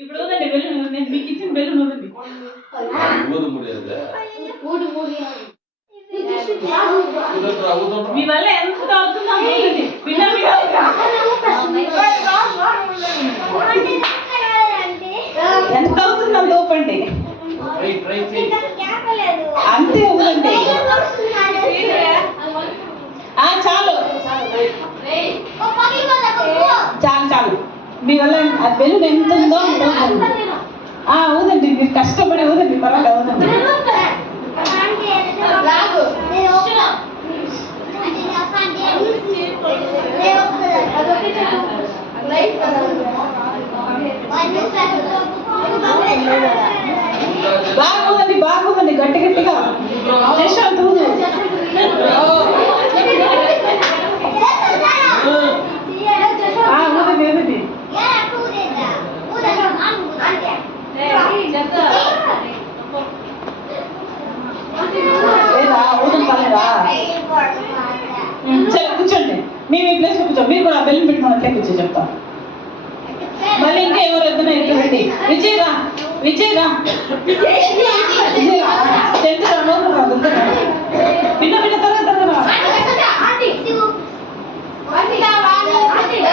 ఇప్పుడు మీకు ఇచ్చిన బెల్లు నూరండి. మీ వల్ల ఎంత అవుతుందో ఎంత అవుతుందో తోపండి, అంతే ఉందండి. చాలు చాలు చాలు, మీ వల్ల ఆ బెలూన్ ఎంత ఉందో ఊదండి. మీరు కష్టపడి ఊదండి, పర్వాలేదు ఊదండి. బాగుందండి, బాగుందండి, గట్టి గట్టిగా ఊదు. ఊదండి ఊదండి. సరే కూర్చోండి, మేము ఈ ప్లేస్ లో కూర్చోండి. మీరు కూడా బెల్లం పెట్టుకుని అట్లే కూర్చో చెప్తాం. మళ్ళీ ఇంకా ఎవరు వద్దున్నా ఎత్తురండి. విజయరా విజయరా విజయరా చెందురా నోరు రాదు. పిన్న పిన్న తర్వాత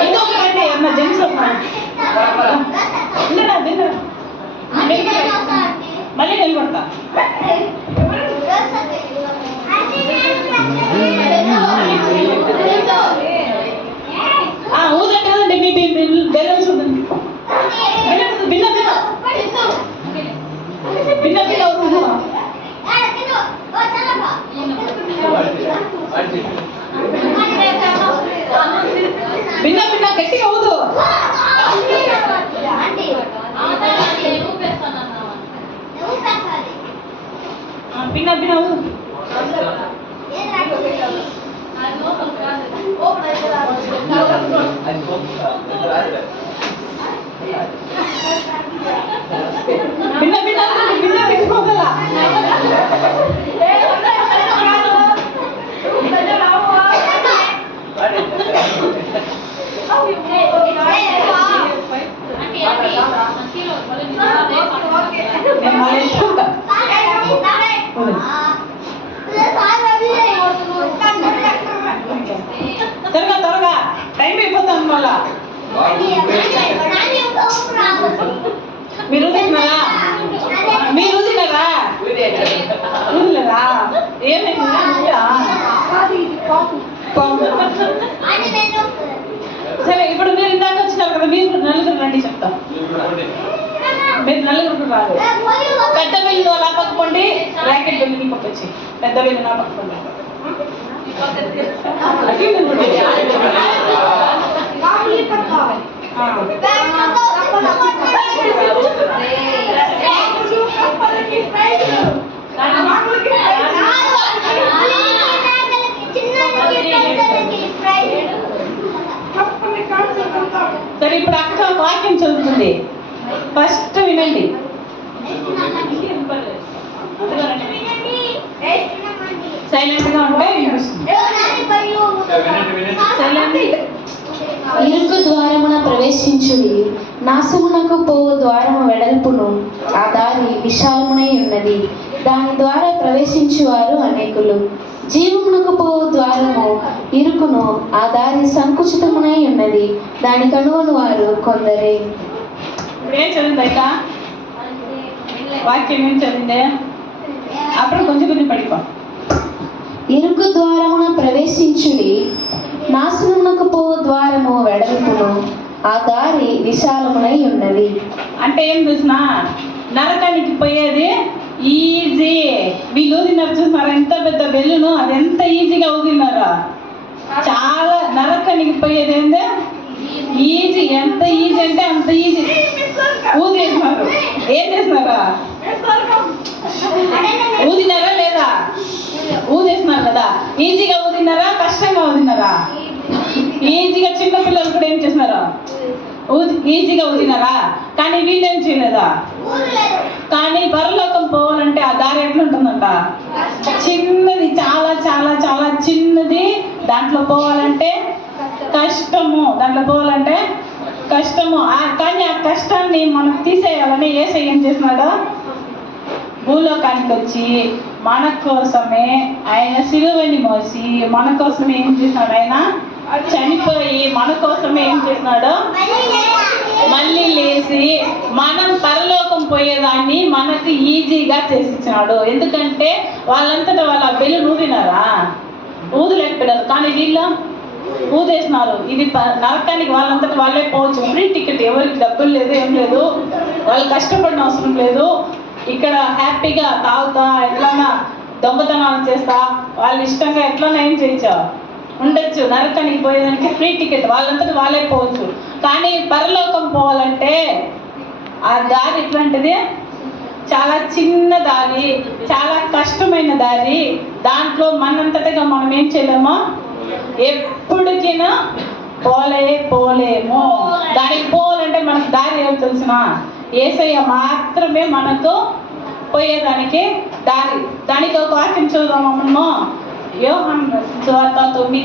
ఇంకొక రండి అన్న జెంట్స్ మళ్ళీ నిలబడతా. ఊదండి ఊదండి, మీ బెలూన్స్ ఊదండి. భిన్న భిన్న భిన్న భిన్న ఊదు. భిన్న భిన్న గట్టిగా ఊదు. భిన్న భిన్న ఊదు. భిన్న భిన్న భిన్న భిన్న త్వరగా త్వరగా టైం అయిపోతాం. మళ్ళా మీరు ఊదినారా? మీరు ఊదినారా? ఊదిలేదా? ఏమైందా? సరే, ఇప్పుడు మీరు ఇందాక వచ్చినారు కదా, మీరు నలుగురు రండి చెప్తాం. మీరు నలుగురు రాదు. పెద్ద బిల్లు అలా పక్కండి, ర్యాకెట్ బిల్లుని పక్కొచ్చి పెద్ద బిల్లు నా పక్కండి. సరే, ఇప్పుడు అక్క వాక్యం చదువుతుంది, ఫస్ట్ వినండి. సైలెంట్ గా ఉంటే ఇరుకు ద్వారమున ప్రవేశించుడి, నాశమునకు పోవు ద్వారము వెడల్పును, ఆ దారి విశాలమునై ఉన్నది, దాని ద్వారా ప్రవేశించువారు అనేకులు. జీవమునకు పోవు ద్వారము ఇరుకును, ఆ దారి సంకుచితమునై ఉన్నది, దాని కనుగొని వారు కొందరే. ఏం చదివింది అక్క? వాక్యం ఏం చదివిందే? అప్పుడు కొంచెం కొంచెం పడిపో. ఇరుకు ద్వారమున ప్రవేశించుడి, నాశనమునకు పోవు ద్వారము వెడల్పును, ఆ దారి విశాలమునై ఉన్నది. అంటే ఏం చూసినా నరకానికి పోయేది ఈజీ. వీళ్ళు ఊదినారు చూసినారా, ఎంత పెద్ద బెల్లును, అది ఎంత ఈజీగా ఊదినారా. చాలా నరకానికి పోయేది ఏందే ఈజీ. ఎంత ఈజీ అంటే అంత ఈజీ ఊదేసినారు. ఏం చేసినారా? ఊదినారా లేదా? ఊదేసినారు కదా. ఈజీగా ఊదినారా, కష్టంగా ఊదినారా? ఈజీగా. చిన్న పిల్లలు కూడా ఏం చేసినారా? ఈజీగా ఊదినారా? కానీ వీళ్ళేం చేయలేదా? కానీ పరలోకం పోవాలంటే ఆ దారి ఎట్లుంటుందంట? చిన్నది, చాలా చాలా చాలా చిన్నది. దాంట్లో పోవాలంటే కష్టము, దాంట్లో పోవాలంటే కష్టము. కానీ ఆ కష్టాన్ని మనం తీసేయాలని యేసయ్య ఏం చేసినాడు? భూలోకానికి వచ్చి మన కోసమే ఆయన సిలువని మోసి మన కోసమే ఏం చేసినాడు? ఆయన చనిపోయి మన కోసమే ఏం చేసినాడు? మళ్ళీ లేచి మనం పరలోకం పోయేదాన్ని మనకు ఈజీగా చేసిచ్చినాడు. ఎందుకంటే వాళ్ళంతటా వాళ్ళ బెల్లు ఊదినారా? ఊదలేకపోయినారు. కానీ వీళ్ళు ఊదేసినారు. ఇది నరకానికి వాళ్ళంతటా వాళ్ళే పోవచ్చు. ఫ్రీ టికెట్, ఎవరికి డబ్బులు లేదు, ఏం లేదు, వాళ్ళు కష్టపడిన అవసరం లేదు. ఇక్కడ హ్యాపీగా తాగుతా, ఎట్లన్నా దొంగతనాలు చేస్తా, వాళ్ళు ఇష్టంగా ఎట్లన్నా ఏం చేయొచ్చు, ఉండొచ్చు. నరకానికి పోయేదానికి ఫ్రీ టికెట్, వాళ్ళంతటా వాళ్ళే పోవచ్చు. కానీ పరలోకం పోవాలంటే ఆ దారి ఎట్లాంటిది? చాలా చిన్న దారి, చాలా కష్టమైన దారి. దాంట్లో మనంతటగా మనం ఏం చేయలేమో, ఎప్పటికైనా పోలేము. దానికి పోవాలంటే మనకు దారి ఏమో తెలిసిన? యేసయ్య మాత్రమే మనకు పోయేదానికి దారి. దానికి ఒక వాక్యం చూద్దాము మనము. యోహాను సువార్త 9.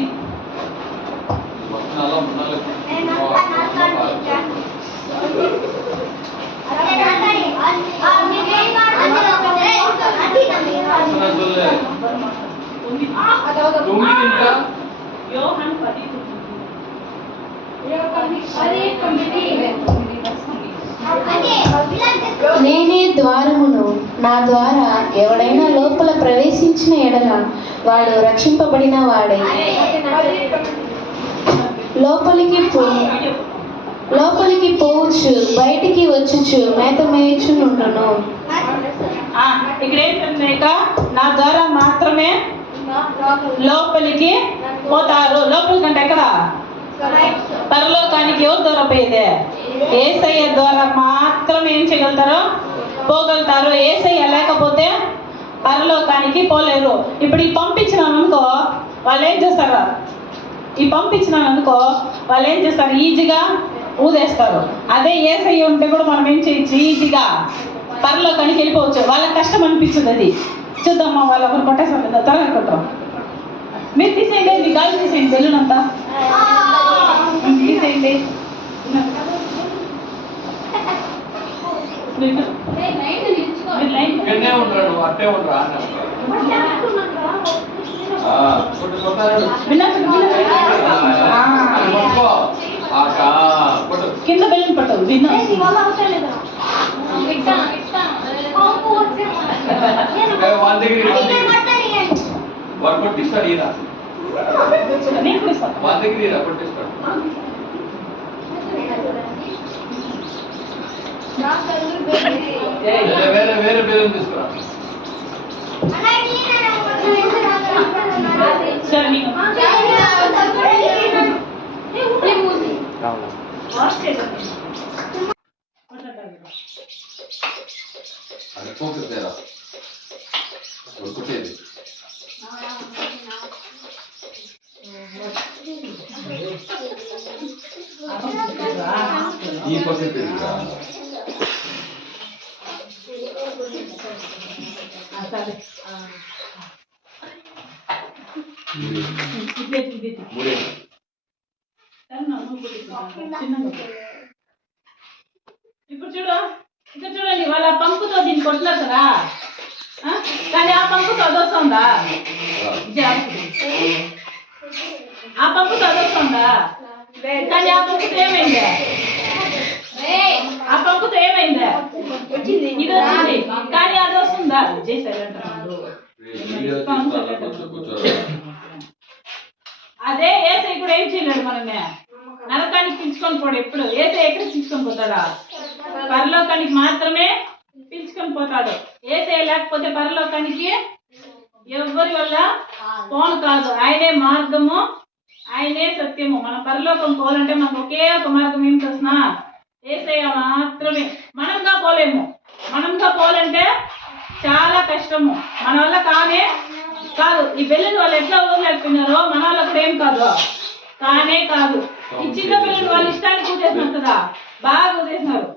యోహాను 10. నేనే ద్వారమును, నా ద్వారా ఎవడైనా లోపల ప్రవేశించిన ఎడల వాడు రక్షింపబడిన వాడే. లోపలికి పోవచ్చు, బయటికి వచ్చుచు మేత మేయుచునుండును. ఇక్కడ ఏంటంటే, నా ద్వారా మాత్రమే లోపలికి పోతారు. లోపలికి అంటే ఎక్కడ? పరలోకానికి ఎవరి ద్వారా పోయేదే? యేసయ్య ద్వారా మాత్రం ఏం చేయగలుగుతారో, పోగలుగుతారు. యేసయ్య లేకపోతే పరలోకానికి పోలేరు. ఇప్పుడు ఈ పంపించినాను అనుకో, వాళ్ళు ఏం చేస్తారు? ఈజీగా ఊదేస్తారు. అదే యేసయ్య ఉంటే కూడా మనం ఏం చేయొచ్చు? ఈజీగా పరలోకానికి వెళ్ళిపోవచ్చు. వాళ్ళకి కష్టం అనిపించదు. అది చూద్దామా, వాళ్ళు ఒకరు కొట్టేసారు కదా, త్వరగా కొట్టం. మీరు తీసేయండి, మీ గాలి తీసేయండి, బెలూనంతా తీసేయండి. కింద బెలూన్ పట్టదు. కొట్టిస్తాడు ఈయన, వాళ్ళ దగ్గర కొట్టిస్తాడు. వేరే వేరే బెలూన్ తీసుకురా. అనుకోకపోతేరా కొట్టుకునేది ఈ పద్ధతి ఇప్పుడు చూడండి, వాళ్ళ పంపుతో దీన్ని కొట్టినారు కదా, కానీ ఆ పంపుతో అదొస్తుందా? ఆ పంపుతో అదొస్తుందా? కానీ ఆ పంపుతో ఏమైంది? ఇది వచ్చింది, కానీ అది వస్తుందా? అదే యేసయ్య కూడా ఏం చేయలేడు మనల్ని నరకానికి పిలుచుకొని పోడు. ఎప్పుడు యేసయ్య ఎక్కడ పిలుచుకొని పోతాడా? పరలోకానికి మాత్రమే పిలుచుకొని పోతాడు. యేసయ్య లేకపోతే పరలోకానికి ఎవరి వల్ల పోను కాదు. ఆయనే మార్గము, ఆయనే సత్యము. మన పరలోకం పోవాలంటే మనకు ఒకే ఒక మార్గం ఏం చూసిన? యేసయ్య మాత్రమే. మనంగా పోవాలంటే చాలా కష్టము, మన వల్ల కాదు. ఈ బెల్లుని వాళ్ళు ఎట్లా ఊరలేకపోయినారో మన వల్ల కూడా ఏం కాదు, కానే కాదు. ఈ చిన్న పిల్లలు వాళ్ళ ఇష్టానికి ఊదేసినారు కదా, బాగా ఊదేసినారు.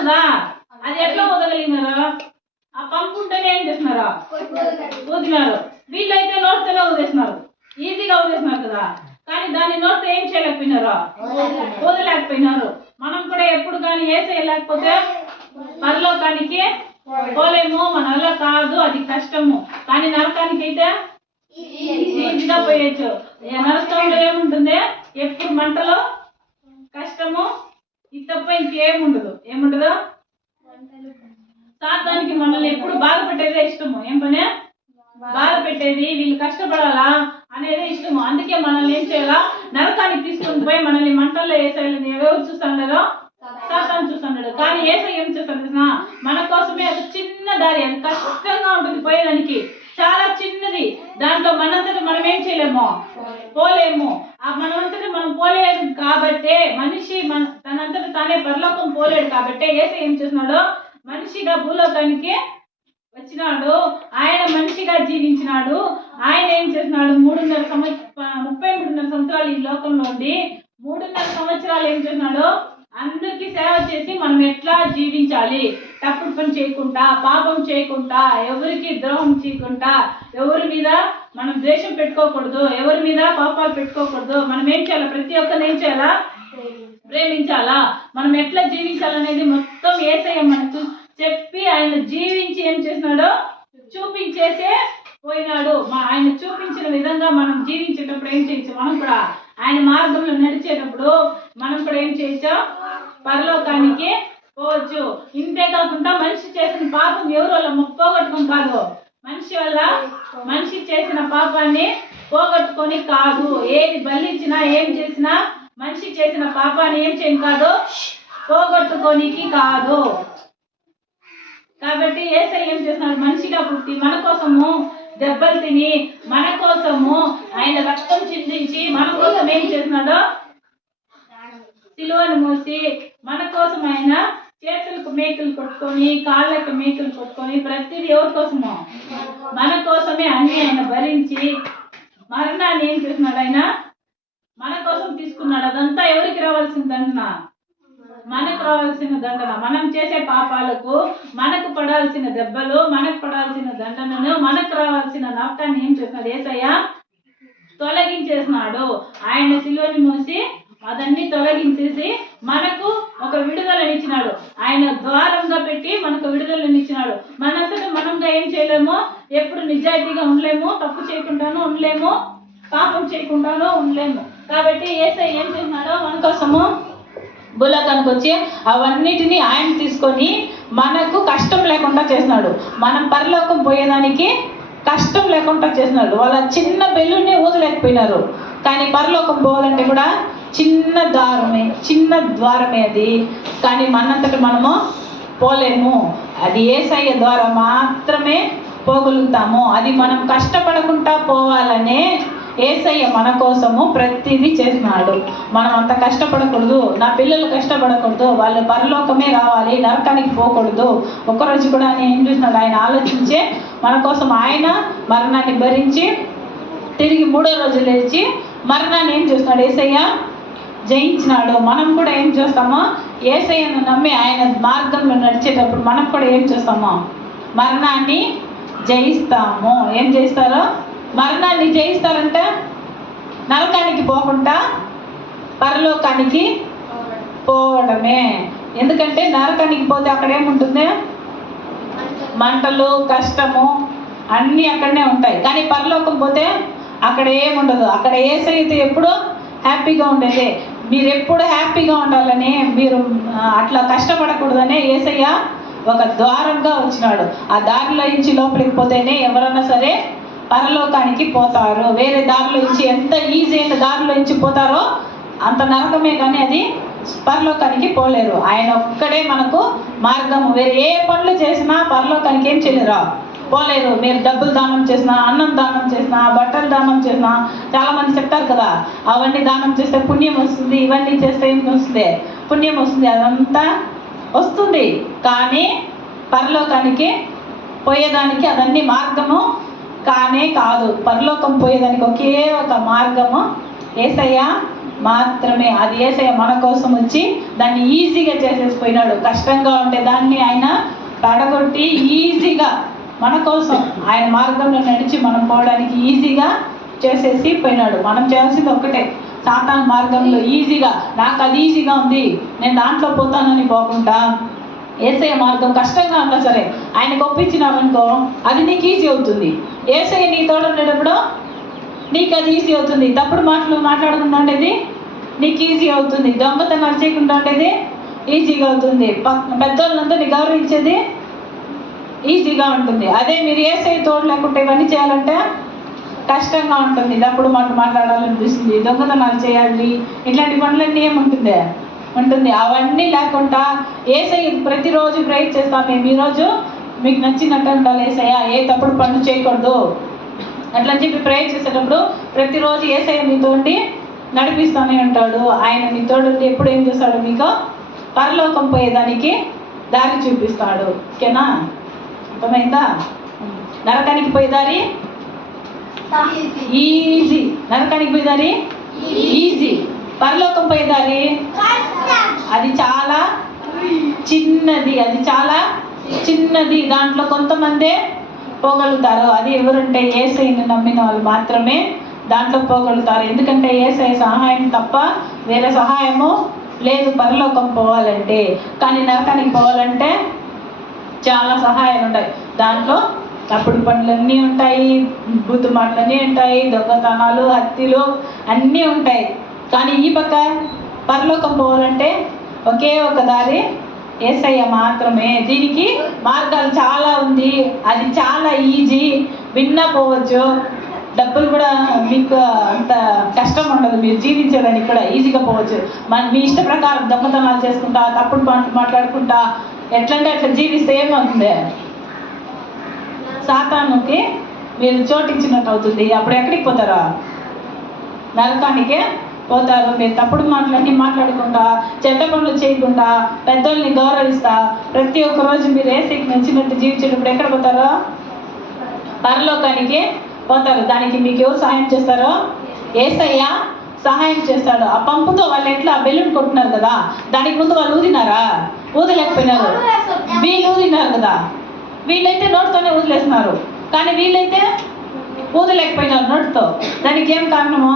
కదా, అది ఎట్లా ఊదగలిగినారు? ఆ పంపు ఉంటేనే ఏం చేసినారు? ఊదినారు. వీళ్ళైతే నోటితోనే ఊదేసినారు, ఈజీగా ఊదేసినారు కదా. కానీ దాన్ని నోటితో ఏం చేయలేకపోయినారు? ఊదలేకపోయినారు. మనం కూడా ఎప్పుడు కానీ ఏసై లేకపోతే పరలోకానికి పోలేము, మన వల్ల కాదు, అది కష్టము. కానీ నరకానికి అయితే ఈజీగా పోయొచ్చు. నరకంలో ఏముంటుంది? ఎప్పుడు మంటలో కష్టము, ఇది తప్ప ఇంకేముండదు. ఏముండదు? సాతానికి మనల్ని ఎప్పుడు బాధ పెట్టేదే ఇష్టము. ఏం పని? బాధ పెట్టేది, వీళ్ళు కష్టపడాలా అనేదే ఇష్టము. అందుకే మనల్ని ఏం చేయాలా? నరకానికి తీసుకుని పోయి మనల్ని మంటల్లో వేసేయాలని ఎవరు చూస్తాడో? సాతాను చూస్తున్నాడు. కానీ ఏసై ఏం చేస్తాడు తెలుసా? మన కోసమే అది చిన్న దారి, అది కష్టంగా ఉంటుంది పోయేదానికి, చాలా చిన్నది. దాంట్లో మనంతటా మనం ఏం చేయలేము, పోలేము. ఆ మనమంతటా మనం పోలేదు కాబట్టి, మనిషి తనంతటా తానే పరలోకం పోలేడు కాబట్టి ఏసై ఏం చేస్తున్నాడు? మనిషిగా భూలోకానికి వచ్చినాడు. ఆయన మనిషిగా జీవించినాడు. ఆయన ఏం చేసినాడు? 33 సంవత్సరాలు ఈ లోకంలో ఉండి 3.5 సంవత్సరాలు ఏం చేసినాడు? అందరికీ సేవ చేసి మనం ఎట్లా జీవించాలి, తప్పుడు పని చేయకుండా, పాపం చేయకుండా, ఎవరికి ద్రోహం చేయకుండా, ఎవరి మీద మనం ద్వేషం పెట్టుకోకూడదు, ఎవరి మీద పాపాలు పెట్టుకోకూడదు. మనం ఏం చేయాలా? ప్రతి ఒక్కరిని ఏం చేయాలా? ప్రేమించాలా. మనం ఎట్లా జీవించాలనేది మొత్తం యేసయ్య మనకు చెప్పి ఆయన జీవించి ఏం చేసినాడో చూపించేసే పోయినాడు. ఆయన చూపించిన విధంగా మనం జీవించేటప్పుడు ఏం చేయొచ్చు? మనం కూడా ఆయన మార్గంలో నడిచేటప్పుడు మనం కూడా ఏం చేయొచ్చు? పరలోకానికి పోవచ్చు. ఇంతే కాకుండా మనిషి చేసిన పాపం ఎవరు వల్ల పోగొట్టుకుని కాదు, మనిషి చేసిన పాపాన్ని పోగొట్టుకొని కాదు. ఏది బలిచ్చినా ఏం చేసినా మనిషి చేసిన పాపాన్ని ఏం చేయని కాదు, పోగొట్టుకోనికి కాదు. కాబట్టి యేసయ్య ఏం చేస్తున్నాడు? మనిషిగా పుట్టి మన కోసము దెబ్బలు తిని, మన కోసము ఆయన రక్తం చిందించి, మన కోసం ఏం చేస్తున్నాడో? సిలువను మోసి మన కోసం ఆయన చేతులకు మేకులు కొట్టుకొని, కాళ్ళకు మేకులు కొట్టుకొని, ప్రతిదీ ఎవరి కోసమో? మన కోసమే అన్ని ఆయన భరించి మరణాన్ని ఏం చేస్తున్నాడు? ఆయన మన కోసం తీసుకున్నాడు. అదంతా ఎవరికి రావాల్సిన దండన? మనకు రావాల్సిన దండన. మనం చేసే పాపాలకు మనకు పడాల్సిన దెబ్బలు, మనకు పడాల్సిన దండనను, మనకు రావాల్సిన నష్టాన్ని ఏం చేస్తున్నాడు? యేసయ్య తొలగించేసినాడు. ఆయన సిలువని మోసి అదన్నీ తొలగించేసి మనకు ఒక విడుదలనిచ్చినాడు. ఆయన ద్వారంగా పెట్టి మనకు విడుదలనిచ్చినాడు. మనంతటా మనంగా ఏం చేయలేము, ఎప్పుడు నిజాయితీగా ఉండలేము, తప్పు చేయకుండాను ఉండలేము, పాపం చేయకుండాను ఉండలేము. కాబట్టి యేసయ్య ఏం చేసినాడో మన కోసము భూలోకానికి వచ్చి అవన్నిటినీ ఆయన తీసుకొని మనకు కష్టం లేకుండా చేసినాడు. మనం పరలోకం పోయేదానికి కష్టం లేకుండా చేసినాడు. వాళ్ళ చిన్న బెల్లుని ఊదలేకపోయినారు. కానీ పరలోకం పోవాలంటే కూడా చిన్న ద్వారమే అది. కానీ మనంతటి మనము పోలేము. అది యేసయ్య ద్వారా మాత్రమే పోగలుగుతాము. అది మనం కష్టపడకుండా పోవాలనే యేసయ్య మన కోసము ప్రతిదీ చేసినాడు. మనం అంత కష్టపడకూడదు, నా పిల్లలు కష్టపడకూడదు, వాళ్ళు పరలోకమే రావాలి, నరకానికి పోకూడదు. ఒక్కరోజు కూడా ఆయన ఏం చూసినాడు? ఆయన ఆలోచించే మన కోసం ఆయన మరణాన్ని భరించి తిరిగి 3వ రోజు లేచి మరణాన్ని ఏం చేస్తున్నాడు? యేసయ్య జయించినాడు. మనం కూడా ఏం చేస్తామో? యేసయ్యను నమ్మి ఆయన మార్గంలో నడిచేటప్పుడు మనం కూడా ఏం చేస్తామో? మరణాన్ని జయిస్తాము. ఏం చేస్తారో? మరణాన్ని జయిస్తారంటే నరకానికి పోకుండా పరలోకానికి పోవడమే. ఎందుకంటే నరకానికి పోతే అక్కడ ఏముంటుంది? మంటలు, కష్టము అన్నీ అక్కడనే ఉంటాయి. కానీ పరలోకం పోతే అక్కడ ఏముండదు. అక్కడ యేసయ్యతో ఎప్పుడు హ్యాపీగా ఉండేదే. మీరు ఎప్పుడు హ్యాపీగా ఉండాలని, మీరు అట్లా కష్టపడకూడదనే యేసయ్య ఒక ద్వారంగా వచ్చినాడు. ఆ దారిలో నుంచి లోపలికి పోతేనే ఎవరన్నా సరే పరలోకానికి పోతారు. వేరే దారిలో నుంచి ఎంత ఈజీ అయిన దారిలో నుంచి పోతారో అంత నరకమే, కానీ అది పరలోకానికి పోలేరు. ఆయన ఒక్కడే మనకు మార్గము. వేరే ఏ పనులు చేసినా పరలోకానికి ఏం చేయలేరు, పోలేరు. మీరు డబ్బులు దానం చేసినా, అన్నం దానం చేసినా, బట్టలు దానం చేసినా, చాలా మంది చెప్తారు కదా, అవన్నీ దానం చేస్తే పుణ్యం వస్తుంది, ఇవన్నీ చేస్తే ఏం వస్తుంది? పుణ్యం వస్తుంది. అదంతా వస్తుంది. కానీ పరలోకానికి పోయేదానికి అదన్నీ మార్గము కానే కాదు. పరలోకం పోయేదానికి ఒకే ఒక మార్గము యేసయ్య మాత్రమే. అది యేసయ్య మన కోసం వచ్చి దాన్ని ఈజీగా చేసేసిపోయినాడు. కష్టంగా ఉండే దాన్ని ఆయన పడగొట్టి ఈజీగా మన కోసం ఆయన మార్గంలో నడిచి మనం పోవడానికి ఈజీగా చేసేసి పోయినాడు. మనం చేయాల్సింది ఒక్కటే, సాతాను మార్గంలో ఈజీగా నాకు అది ఈజీగా ఉంది నేను దాంట్లో పోతానని పోకుండా యేసయ్య మార్గం కష్టంగా ఉన్నా సరే ఆయనకు ఒప్పించినామనుకో అది నీకు ఈజీ అవుతుంది. యేసయ్య నీ తోడు ఉండేటప్పుడు నీకు అది ఈజీ అవుతుంది. తప్పుడు మాటలు మాట్లాడకుండా ఉండేది నీకు ఈజీ అవుతుంది. దొంగతనాలు చేయకుండా ఉండేది ఈజీగా అవుతుంది. పెద్దోళ్ళంతా గౌరవించేది ఈజీగా ఉంటుంది. అదే మీరు యేసయ్య తోడు లేకుంటే ఇవన్నీ చేయాలంటే కష్టంగా ఉంటుంది. తప్పుడు మాటలు మాట్లాడాలనిపిస్తుంది, దొంగతనాలు చేయాలి, ఇట్లాంటి పనులన్నీ ఏముంటుంది ఉంటుంది. అవన్నీ లేకుండా యేసయ్య ప్రతిరోజు ప్రేయర్ చేస్తాం మేము, ఈరోజు మీకు నచ్చినట్టు ఉండాలి యేసయ్య, ఏ తప్పుడు పనులు చేయకూడదు అట్లా అని చెప్పి ప్రేయర్ చేసేటప్పుడు ప్రతిరోజు యేసయ్య మీతో ఉండి నడిపిస్తూనే ఉంటాడు. ఆయన మీతో ఉండి ఎప్పుడు ఏం చేస్తాడు, మీకు పరలోకం పోయేదానికి దారి చూపిస్తాడు. ఓకేనా? అర్థమైందా? నరకానికి పోయే దారి ఈజీ, నరకానికి పోయే దారి ఈజీ, పరలోకం పోయే దారి అది చాలా చిన్నది, అది చాలా చిన్నది. దాంట్లో కొంతమందే పోగలుగుతారు. అది ఎవరంటే యేసయ్యని నమ్మిన వాళ్ళు మాత్రమే దాంట్లో పోగలుగుతారు. ఎందుకంటే యేసయ్య సహాయం తప్ప వేరే సహాయము లేదు పరలోకం పోవాలంటే. కానీ నరకానికి పోవాలంటే చాలా సహాయాలు ఉంటాయి. దాంట్లో తప్పుడు పనులన్నీ ఉంటాయి, బూతు మాటలన్నీ ఉంటాయి, దొంగతనాలు, హత్యలు అన్నీ ఉంటాయి. కానీ ఈ పక్క పరలోకం పోవాలంటే ఒకే ఒక దారి యేసయ్య మాత్రమే. దీనికి మార్గాలు చాలా ఉంది, అది చాలా ఈజీ, విన్నా పోవచ్చు. డబ్బులు కూడా మీకు అంత కష్టం ఉండదు, మీరు జీవించేదానికి కూడా ఈజీగా పోవచ్చు. మీ ఇష్ట ప్రకారం దొంగతనాలు చేసుకుంటా, తప్పుడు మాట్లాడుకుంటా ఎట్లంటే అట్లా జీవిస్తే ఏమవుతుంది, సాతానుకి మీరు చోటించినట్టు అవుతుంది. అప్పుడు ఎక్కడికి పోతారా? నరకానికే పోతారు. మీరు తప్పుడు మాటలన్నీ మాట్లాడకుండా, చెడ్డ పనులు చేయకుండా, పెద్దోళ్ళని గౌరవిస్తా ప్రతి ఒక్క రోజు మీరు యేసయ్యకి నచ్చినట్టు జీవించేటప్పుడు ఎక్కడ పోతారో పరలోకానికి పోతారు. దానికి మీకు ఎవరు సహాయం చేస్తారో? యేసయ్య సహాయం చేస్తాడు. ఆ పంపుతో వాళ్ళు ఎట్లా బెలూన్ కొట్టున్నారు కదా, దానికి ముందు వాళ్ళు ఊదినారా? ఊదలేకపోయినారు. వీళ్ళు ఊదినారు కదా, వీళ్ళైతే నోటితోనే ఊదిలేస్తున్నారు, కానీ వీళ్ళైతే ఊదలేకపోయినారు నోటితో. దానికి ఏం కారణము?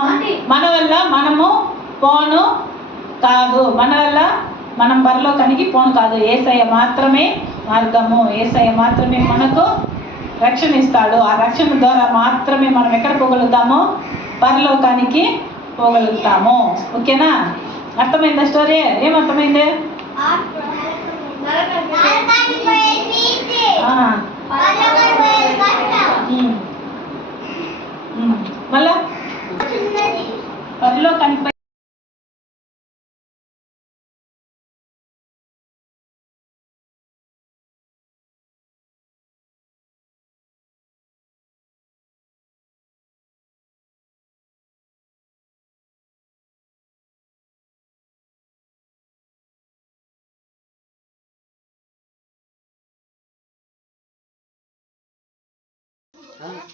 మన వల్ల మనము పోను కాదు, మన వల్ల మనం పరలోకానికి పోను కాదు. యేసయ్య మాత్రమే మార్గము, యేసయ్య మాత్రమే మనకు రక్షణ ఇస్తాడు. ఆ రక్షణ ద్వారా మాత్రమే మనం ఎక్కడ పోగలుగుతామో పరలోకానికి పోగలుగుతాము. ఓకేనా? అర్థమైందా స్టోరీ? ఏమర్థమైంది? మళ్ళా పరలోకానికి Huh?